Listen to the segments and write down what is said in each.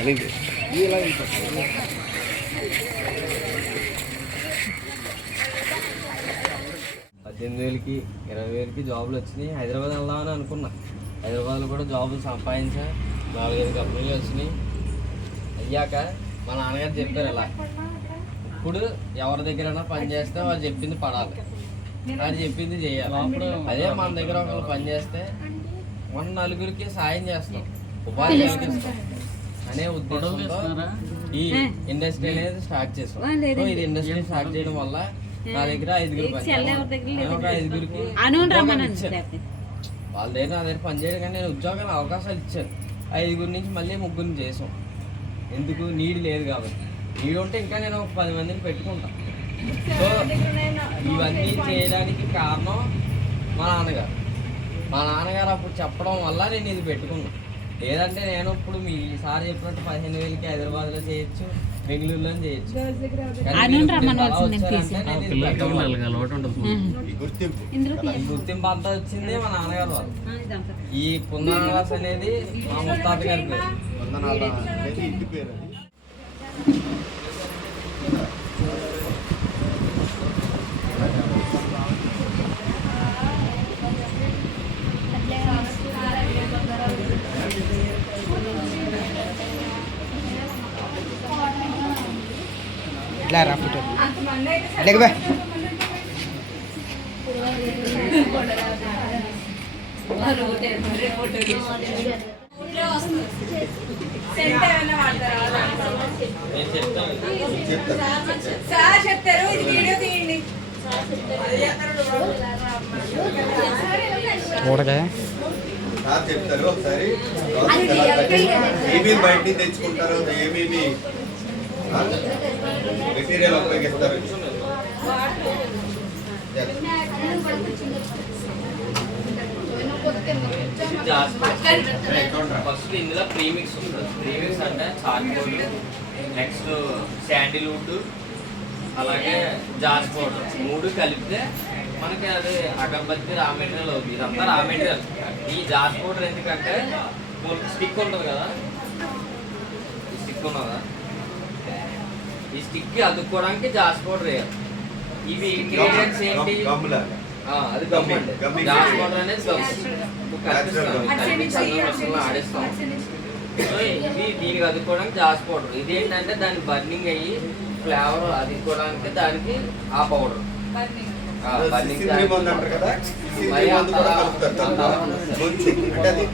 18,000కి 20,000కి జాబులు వచ్చినాయి. హైదరాబాద్ వెళ్దామని అనుకున్నా. హైదరాబాద్లో కూడా జాబులు సంపాదించా. 4-5 కంపెనీలు వచ్చినాయి. అయ్యాక మా నాన్నగారు చెప్పారు ఇలా, ఇప్పుడు ఎవరి దగ్గరైనా పని చేస్తే వాళ్ళు చెప్పింది పడాలి, అది చెప్పింది చేయాలి. అదే మన దగ్గర ఒకళ్ళు పని చేస్తే మన నలుగురికి సాయం చేస్తాం, ఉపాధి కలిగిస్తాం అనే ఉద్దేశంతో ఈ ఇండస్ట్రీ అనేది స్టార్ట్ చేస్తాం. సో ఇది ఇండస్ట్రీ స్టార్ట్ చేయడం వల్ల నా దగ్గర 5గురు నేను ఒక 5గురికి వాళ్ళ దగ్గర నా దగ్గర పని చేయడం కానీ నేను ఉద్యోగానికి అవకాశాలు ఇచ్చాను. 5గురి నుంచి మళ్ళీ 3గురిని చేసాం. ఎందుకు? నీడ్ లేదు కాబట్టి. నీడ్ ఉంటే ఇంకా నేను 10 మందిని పెట్టుకుంటాను. సో ఇవన్నీ చేయడానికి కారణం మా నాన్నగారు అప్పుడు చెప్పడం వల్ల నేను ఇది పెట్టుకున్నాను. లేదంటే నేను ఇప్పుడు మీ సార్ చెప్పినట్టు 15,000కి హైదరాబాద్లో చేయొచ్చు, బెంగళూరులో చేయొచ్చు. గుర్తింపు అంతా వచ్చింది మా నాన్నగారు వాళ్ళు. ఈ పుందనాదాస్ అనేది మా ముత్తాత గారి పేరు. ఇట్లా రా ఫోటో ఇట్లాగే బా చెప్తారు. ఇది వీడియో తీయండి. చెప్తారు ఒకసారి ఏమేమి బయట తెచ్చుకుంటారు, ఏమేమి మెటీరియల్ ఉపయోగిస్తారు. ఫస్ట్ ఇందులో ప్రీమిక్స్ ఉంటుంది. ప్రీమిక్స్ అంటే చార్కోల్, నెక్స్ట్ శాండిల్వుడ్, అలాగే జాజ్ పౌడర్ 3 కలిపితే మనకి అది అగరబత్తి రా మెటీరియల్ అవుతుంది. ఇదంతా రా మెటీరియల్. ఈ జాజ్ పౌడర్ ఎందుకంటే స్టిక్ ఉంటుంది కదా, ఈ స్టిక్ ఉన్నదా, ఈ స్టిక్కి అతుక్కోవడానికి జాజ్ పౌడర్ వేయాలి. ఇవి ఇంగ్రీడియంట్స్ ఏంటి? అది గమ్ అండి. జాజ్ పౌడర్ అనేది ఆడిస్తాం. సో ఇది దీనికి అతుక్కోవడానికి జాజ్ పౌడర్. ఇది ఏంటంటే దాన్ని బర్నింగ్ అయ్యి ఫ్లేవర్ అతుక్కోవడానికి దానికి ఆ పౌడర్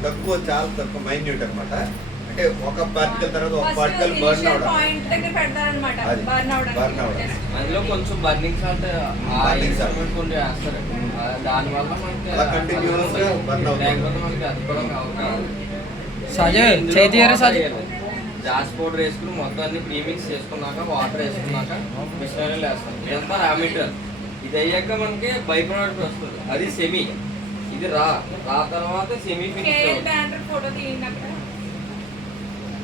తక్కువ, చాలా తక్కువ మైన్యూట్ అనమాట. అంటే ఒక పార్టికల్ తర్వాత ఒక పార్టికల్ బర్న్ అవడం, అందులో కొంచెం బర్నింగ్ సాల్ట్ కొంచెం వేస్తారు. దానివల్ల మనకి మనకి అతుక్కోవడం అవకాశం. జాస్ పౌడర్ వేసుకుని మొత్తం అన్ని ప్రీమిక్స్ చేసుకున్నాక వాటర్ వేసుకున్నాక మిషనరీలు వేస్తాం. ఇదంతా రా మెటీరియల్. ఇది అయ్యాక మనకి బై ప్రోడక్ట్ వస్తుంది, అది సెమీ. ఇది రా తర్వాత సెమీ ఫినిష్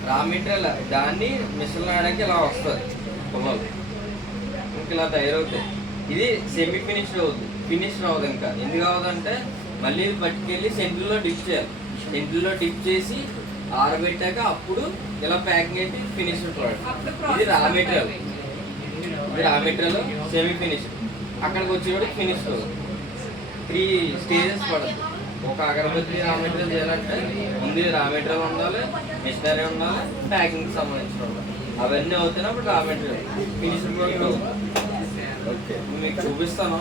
రా మెటీరియల్. దాన్ని మిషన్ వేయడానికి ఇలా వస్తుంది, పుల్లలు ఇలా తయారవుతాయి. ఇది సెమీ ఫినిష్ అవుతుంది, ఫినిష్ రావద్దు. ఇంకా ఎందుకు అవ్వదంటే మళ్ళీ పట్టుకెళ్ళి సెంట్రీలో డిప్ చేయాలి. సెంట్రీలో డిప్ చేసి ఆరబెట్టాక అప్పుడు ఇలా ప్యాకింగ్ అయితే ఫినిష్ ప్రోడక్ట్. ఇది రా మెటీరియల్. ఇది రా మెటీరియల్ సెమీ ఫినిష్. అక్కడికి వచ్చేవాడికి ఫినిష్ 3 స్టేజెస్ పడుతుంది. ఒక అగరబత్తి రా మెటీరియల్ చేయాలంటే ముందు రా మెటీరియల్ ఉండాలి, మిషనరీ ఉండాలి, ప్యాకింగ్కి సంబంధించిన ఉండాలి. అవన్నీ అవుతాయి అప్పుడు రా మెటీరియల్ ఫినిష్ ప్రోడక్ట్ అవుతుంది. ఓకే, మీకు చూపిస్తాను.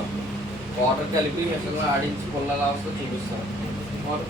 వాటర్ కలిపి మిషన్లో ఆడించి పుల్లలా వస్తే చూపిస్తాను. వాటర్